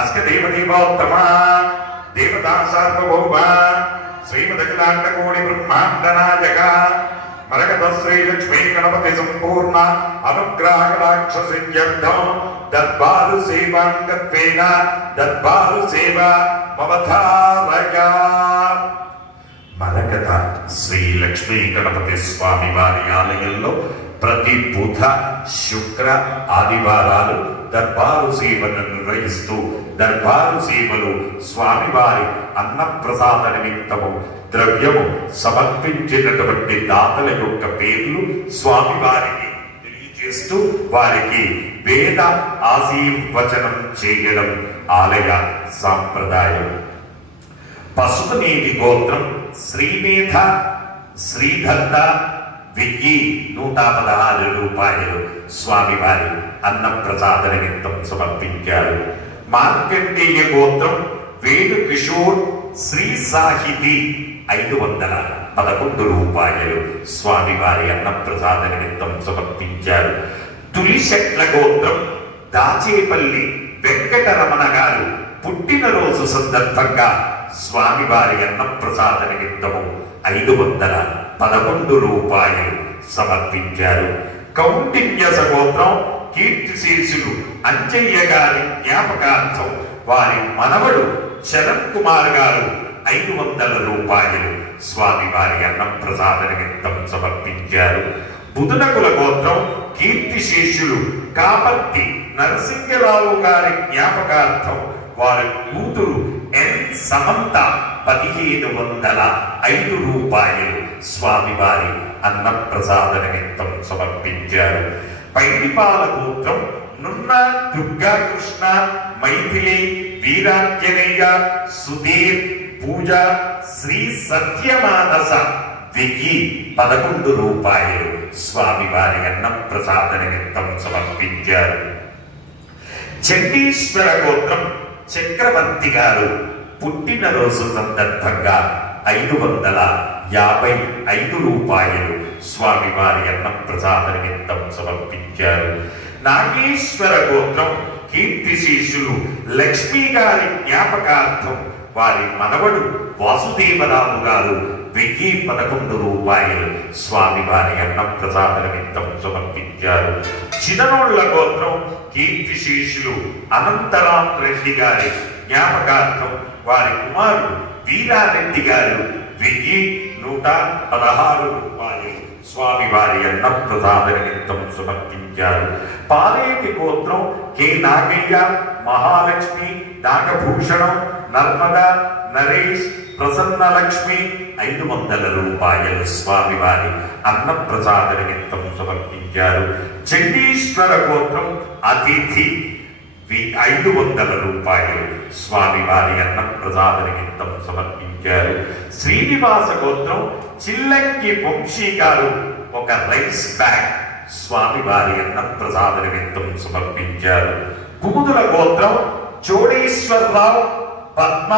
అస్క దేవదేవోత్తమ దేవతా సార్వభౌమ శ్రీమదఖిలాండకోటి బ్రహ్మాండనాయక మరకత శ్రీ లక్ష్మీ గణపతి సంపూర్ణ అనుగ్రహకటాక్ష సిద్ధ్యర్థం దర్బారు సేవాంగత్వేన దర్బారు సేవ మమధారయ. మరకత శ్రీ లక్ష్మీ గణపతి స్వామి వారి ఆలయంలో ప్రతి బుధ శుక్ర ఆదివారాలు దర్బారు సేవను నిర్వహిస్తూ దర్బారు సేవలు స్వామివారి అన్నప్రసాద నిమిత్తము ద్రవ్యము సమర్పించినటువంటి దాతల యొక్క పేర్లు స్వామివారికి తెలియజేస్తూ వారికి వేద ఆశీర్వచనం చేయడం ఆలయ సాంప్రదాయం. పసుపునీటి గోత్రం శ్రీమేధ శ్రీధత్త 1116 రూపాయలు స్వామివారి అన్నప్రసాద నిమిత్తం సమర్పించారు. మార్కండేయ గోత్రం వేణు కిషోర్ శ్రీ సాహితి 511 రూపాయలు స్వామివారి అన్నప్రసాద నిమిత్తం సమర్పించారు. తులిశెట్ల గోత్రం దాచేపల్లి వెంకటరమణ గారు పుట్టినరోజు సందర్భంగా స్వామివారి అన్నప్రసాద నిమిత్తము 511 రూపాయలు సమర్పించారు. కౌండిన్యస గోత్రం కీర్తిశేషులు అంజయ్య గారి జ్ఞాపకార్థం వారి మనవడు చరణ్ కుమార్ గారు 500 రూపాయలు స్వామివారి అన్నప్రసాద నిమిత్తం సమర్పించారు. బుధనకుల గోత్రం కీర్తిశేషులు కాపర్తి నరసింహరావు గారి జ్ఞాపకార్థం వారి కూతురు ఎన్ సమంత 1505 రూపాయలు స్వామివారి అన్నప్రసాద నిమిత్తం సమర్పించారు. పైడిపాల గోత్రం నున్న దుర్గాకృష్ణ మైథిలి వీరాంజనేయ సుధీర్ పూజ శ్రీ సత్యమానస 1011 రూపాయలు స్వామివారి అన్నప్రసాద నిమిత్తం సమర్పించారు. చండీశ్వర గోత్రం చక్రవర్తి గారు పుట్టినరోజు సందర్భంగా 555 రూపాయలు స్వామివారి అన్నప్రసాద నిమిత్తం సమర్పించారు. నాగేశ్వర గోత్రం కీర్తిశేషులు లక్ష్మీ గారి జ్ఞాపకార్థం వారి మనవడు వాసుదేవరావు గారు 1011 రూపాయలు స్వామివారి అన్నప్రసాద నిమిత్తం సమర్పించారు. చిన్ననోళ్ల గోత్రం కీర్తిశేషులు అనంతరాం రెడ్డి గారి జ్ఞాపకార్థం వారి కుమారుడు వీరారెడ్డి గారు 1116 రూపాయలు స్వామివారి అన్నప్రసాద నిమిత్తం సమర్పించారు. పాలేటి గోత్రం కె నాగయ్య మహాలక్ష్మి నాగభూషణం నర్మద నరేష్ ప్రసన్నలక్ష్మి 500 రూపాయలు స్వామివారి అన్నప్రసాద నిమిత్తం సమర్పించారు. చండీశ్వర గోత్రం అతిథి 500 రూపాయలు స్వామివారి అన్నప్రసాద నిమిత్తం సమర్పించారు. శ్రీనివాస గోత్రం చిల్లంకి వంశీ గారు ఒక రైస్ బ్యాగ్ స్వామివారి అన్నప్రసాద నిమిత్తం సమర్పించారు. కుముదుల గోత్రం చోడేశ్వరరావు పద్మ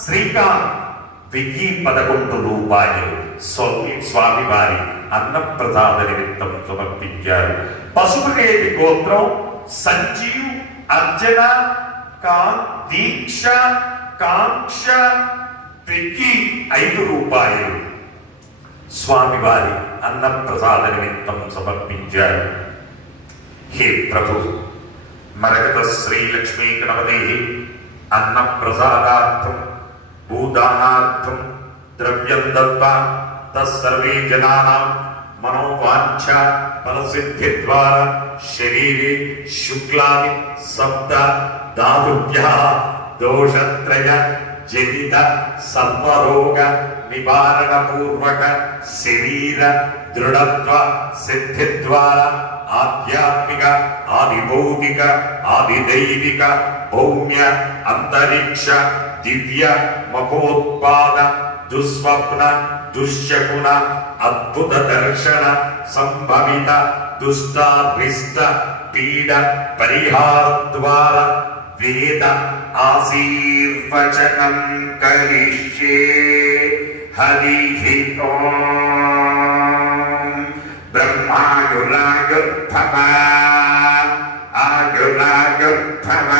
శ్రీకాంత్ 1011 రూపాయలు స్వామివారి అన్నప్రసాద నిమిత్తం సమర్పించారు. పసుపునేటి గోత్రం సంజీవ్ అర్జన దీక్ష కాంక్ష 5 రూపాయలు స్వామివారి అన్నప్రసాద నిమిత్తం సమర్పించారు. హే ప్రభు, మరకత శ్రీ లక్ష్మీ గణపతి అన్నప్రసాదార్థం భూదానార్థం ద్రవ్యం దత్వా తస్సర్వే జనానాం మనోవాంఛ ఫలసిద్ధి ద్వారా శరీరే శుక్లాని సప్త దారుభ్యః దోషత్రయ జనిత సర్వరోగ నివారణ పూర్వక శరీర దృఢత్వ సిద్ధి ద్వారా ఆధ్యాత్మిక ఆదిభౌతిక ఆదిదైవిక భౌమ్య అంతరిక్ష దివ్య మహోత్పాద దుస్వప్న దుశ్శకున అద్భుత దర్శన సంభవిత దుష్టాభిష్ట పీడ పరిహార ద్వారా వేద ఆశీర్వచనం కరిష్యే. హరి ఓం. బ్రహ్మాయురాయుర్భవ ఆయురాయుర్భవ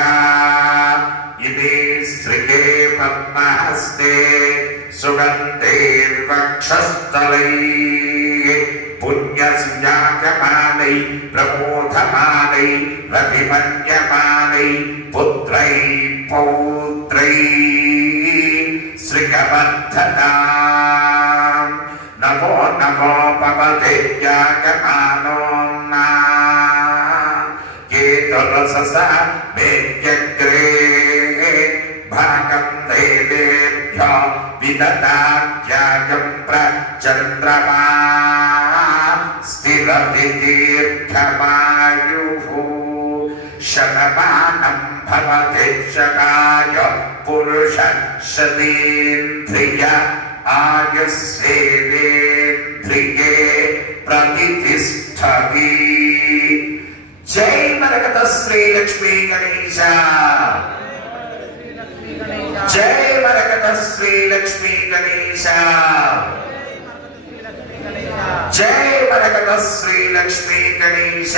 पद्महस्ते सुगन्धैर्वक्षस्थलैः पुण्यसुजायमानै प्रबोधमानै रतिमन्यमानै पुत्रैः पौत्रैः श्रियबद्धताम् नमो नमो भवते याजमानोऽन्ना ये तुलससा वेद्यग्रे भागं देवेभ्यो विददात्यागं प्रचन्द्रमा स्थिरति दीर्घमायुः शतमानं भवति शताय पुरुष शतेन्द्रिय आयुष्येवेन्द्रिये प्रतिष्ठति। जय मरकत श्री लक्ष्मी गणेश, जय मरकत श्री लक्ष्मी गणेश, जय मरकत श्री लक्ष्मी गणेश।